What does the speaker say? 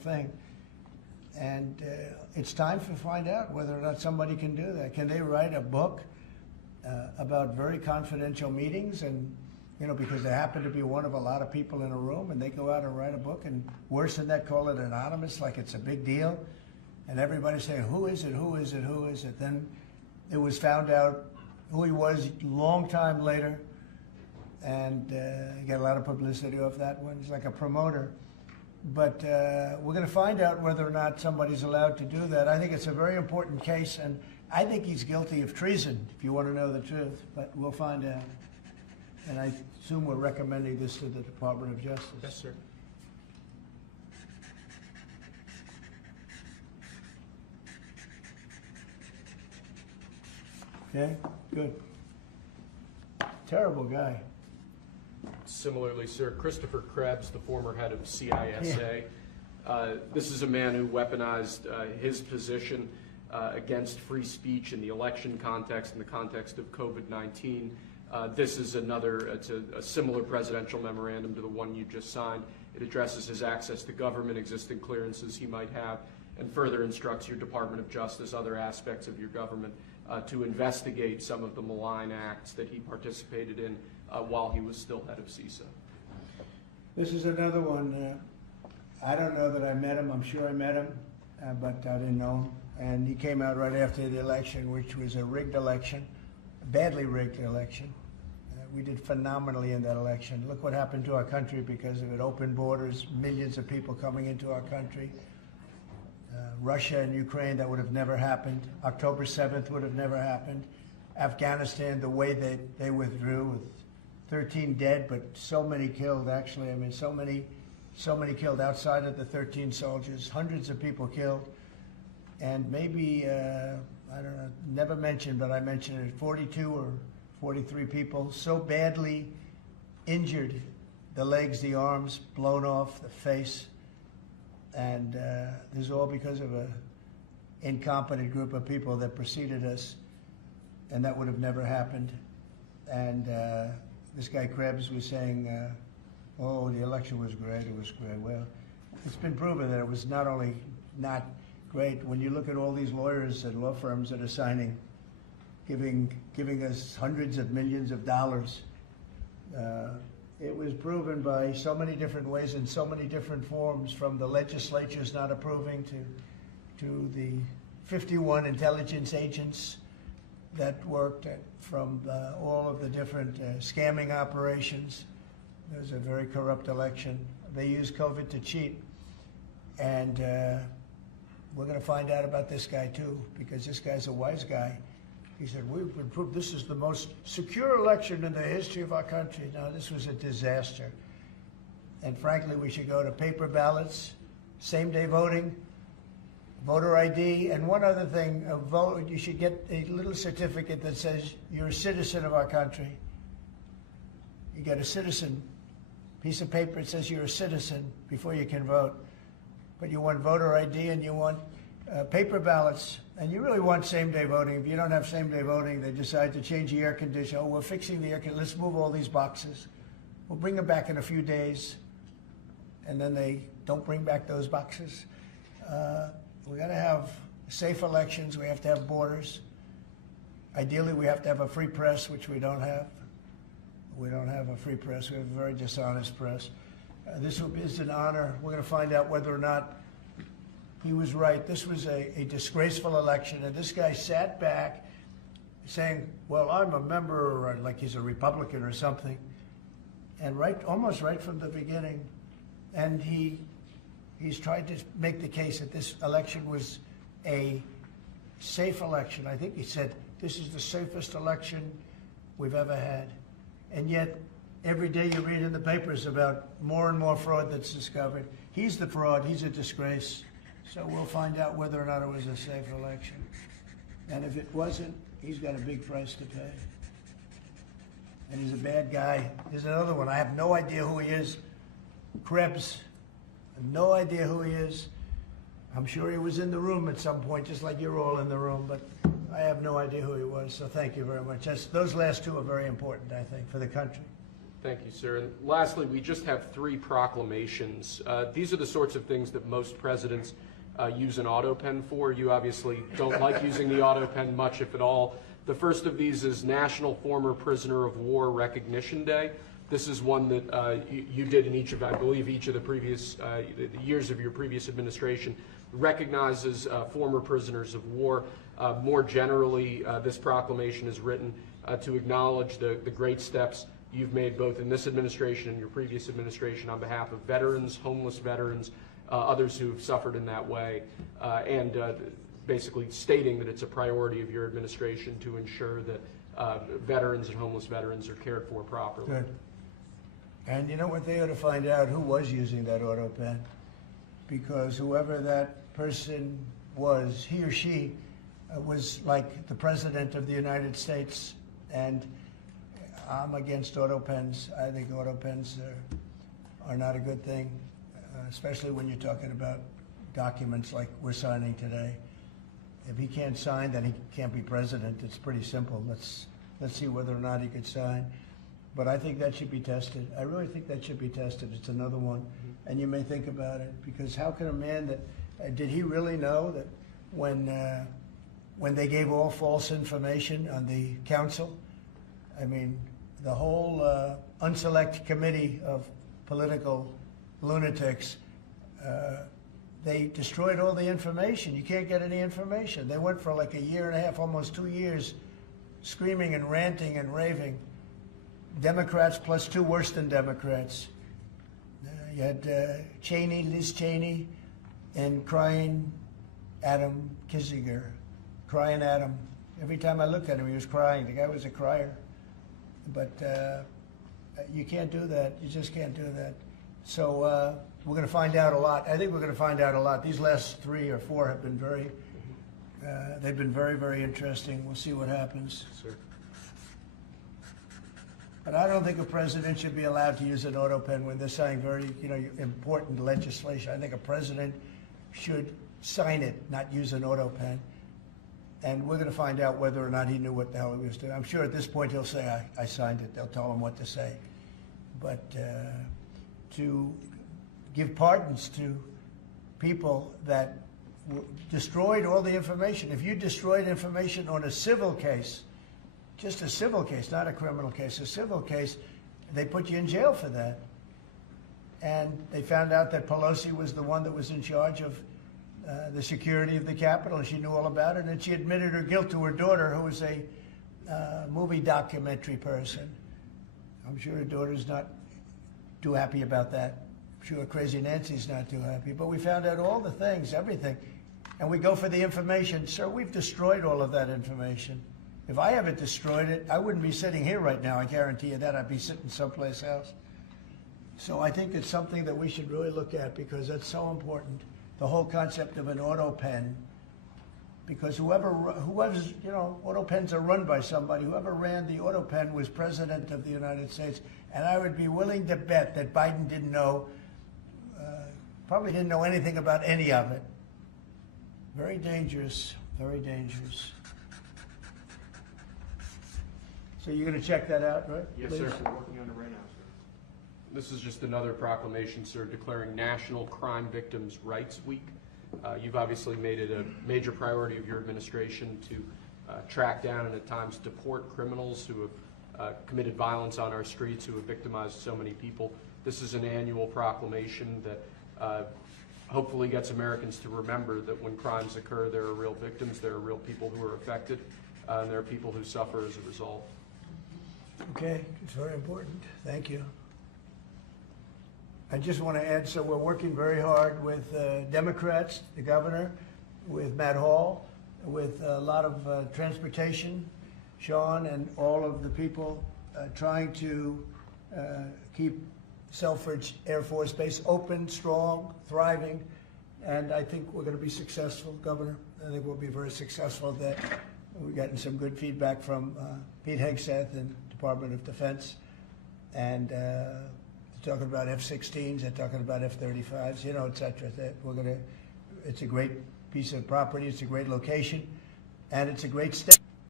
thing. And it's time to find out whether or not somebody can do that. Can they write a book about very confidential meetings, and because they happen to be one of a lot of people in a room, and they go out and write a book, and worse than that, call it anonymous, like it's a big deal, and everybody's saying, who is it, who is it, who is it? Then it was found out who he was a long time later, and he got a lot of publicity off that one. He's like a promoter. But we're going to find out whether or not somebody's allowed to do that. I think it's a very important case, and I think he's guilty of treason, if you want to know the truth. But we'll find out. And I assume we're recommending this to the Department of Justice. Yes, sir. Okay, good. Terrible guy. Similarly, sir, Christopher Krebs, the former head of CISA. This is a man who weaponized his position against free speech in the election context, in the context of COVID-19. This is it's a similar presidential memorandum to the one you just signed. It addresses his access to government, existing clearances he might have, and further instructs your Department of Justice, other aspects of your government, to investigate some of the malign acts that he participated in while he was still head of CISA. This is another one. I don't know that I met him. I'm sure I met him, but I didn't know him. And he came out right after the election, which was a rigged election, a badly rigged election. We did phenomenally in that election. Look what happened to our country because of it. Open borders, millions of people coming into our country. Russia and Ukraine, that would have never happened. October 7th would have never happened. Afghanistan, the way they withdrew with 13 dead, but so many killed, actually. I mean, so many killed outside of the 13 soldiers, hundreds of people killed. And maybe, I don't know, never mentioned, but I mentioned it, 42 or 43 people so badly injured, the legs, the arms, blown off, the face. And this is all because of an incompetent group of people that preceded us, and that would have never happened. And this guy Krebs was saying, oh, the election was great, it was great. Well, it's been proven that it was not only not great. When you look at all these lawyers and law firms that are signing, giving us hundreds of millions of dollars, it was proven by so many different ways in so many different forms, from the legislatures not approving to the 51 intelligence agents that worked from all of the different scamming operations. It was a very corrupt election. They used COVID to cheat. And we're going to find out about this guy too, because this guy's a wise guy. He said, we've been proved this is the most secure election in the history of our country. No, this was a disaster. And frankly, we should go to paper ballots, same-day voting, voter ID, and one other thing, you should get a little certificate that says you're a citizen of our country. You get a citizen piece of paper that says you're a citizen before you can vote. But you want voter ID and you want paper ballots, and you really want same-day voting. If you don't have same-day voting, they decide to change the air conditioner. Oh, we're fixing the air conditioner. Let's move all these boxes. We'll bring them back in a few days. And then they don't bring back those boxes. We got to have safe elections. We have to have borders. Ideally, we have to have a free press, which we don't have. We don't have a free press. We have a very dishonest press. This is an honor. We're going to find out whether or not he was right. This was a disgraceful election, and this guy sat back saying, well, I'm a member, or like he's a Republican or something, and almost right from the beginning. And he's tried to make the case that this election was a safe election. I think he said, this is the safest election we've ever had. And yet, every day you read in the papers about more and more fraud that's discovered. He's the fraud. He's a disgrace. So we'll find out whether or not it was a safe election. And if it wasn't, he's got a big price to pay. And he's a bad guy. There's another one. I have no idea who he is. Krebs. I have no idea who he is. I'm sure he was in the room at some point, just like you're all in the room, but I have no idea who he was. So thank you very much. Those last two are very important, I think, for the country. Thank you, sir. And lastly, we just have 3 proclamations. These are the sorts of things that most presidents use an auto pen for. You obviously don't like using the auto pen much, if at all. The first of these is National Former Prisoner of War Recognition Day. This is one that you did in each of, I believe, each of the previous years of your previous administration, recognizes former prisoners of war. More generally, this proclamation is written to acknowledge the great steps you've made both in this administration and your previous administration on behalf of veterans, homeless veterans, others who've suffered in that way, and basically stating that it's a priority of your administration to ensure that veterans and homeless veterans are cared for properly. Good. And you know what? They ought to find out who was using that auto pen, because whoever that person was, he or she was like the President of the United States, and I'm against auto pens. I think auto pens are not a good thing, especially when you're talking about documents like we're signing today. If he can't sign, then he can't be president. It's pretty simple. Let's see whether or not he could sign. But I think that should be tested. I really think that should be tested. It's another one. And you may think about it, because how can a man that, did he really know that when they gave all false information on the council, I mean, the whole unselect committee of political lunatics, they destroyed all the information. You can't get any information. They went for like a year and a half, almost 2 years, screaming and ranting and raving. Democrats plus 2 worse than Democrats. You had Cheney, Liz Cheney, and crying Adam Kinzinger. Crying Adam. Every time I looked at him, he was crying. The guy was a crier. But you can't do that. You just can't do that. So we're going to find out a lot. I think we're going to find out a lot. These last 3 or 4 have been they've been very, very interesting. We'll see what happens. Sir. But I don't think a president should be allowed to use an auto pen when they're signing very, important legislation. I think a president should sign it, not use an auto pen. And we're going to find out whether or not he knew what the hell he was doing. I'm sure at this point he'll say, I signed it. They'll tell him what to say. But to give pardons to people that destroyed all the information. If you destroyed information on a civil case, just a civil case, not a criminal case, a civil case, they put you in jail for that. And they found out that Pelosi was the one that was in charge of the security of the Capitol, and she knew all about it, and she admitted her guilt to her daughter, who was a movie documentary person. I'm sure her daughter's not too happy about that. I'm sure Crazy Nancy's not too happy. But we found out all the things, everything. And we go for the information. Sir, we've destroyed all of that information. If I haven't destroyed it, I wouldn't be sitting here right now. I guarantee you that. I'd be sitting someplace else. So I think it's something that we should really look at, because that's so important. The whole concept of an auto pen, because whoever's, auto pens are run by somebody. Whoever ran the auto pen was President of the United States. And I would be willing to bet that Biden didn't know, probably didn't know anything about any of it. Very dangerous, very dangerous. So you're going to check that out, right? Yes, please? sir. We're working on it right now, sir. This is just another proclamation, sir, declaring National Crime Victims' Rights Week. You've obviously made it a major priority of your administration to track down and at times deport criminals who have committed violence on our streets, who have victimized so many people. This is an annual proclamation that hopefully gets Americans to remember that when crimes occur, there are real victims, there are real people who are affected, and there are people who suffer as a result. Okay, it's very important. Thank you. I just want to add, so we're working very hard with Democrats, the governor, with Matt Hall, with a lot of transportation, Sean, and all of the people trying to keep Selfridge Air Force Base open, strong, thriving, and I think we're going to be successful, Governor. I think we'll be very successful at that. We've gotten some good feedback from Pete Hegseth and Department of Defense, and they're talking about F-16s, they're talking about F-35s, et cetera. That it's a great piece of property, it's a great location, and it's a great step.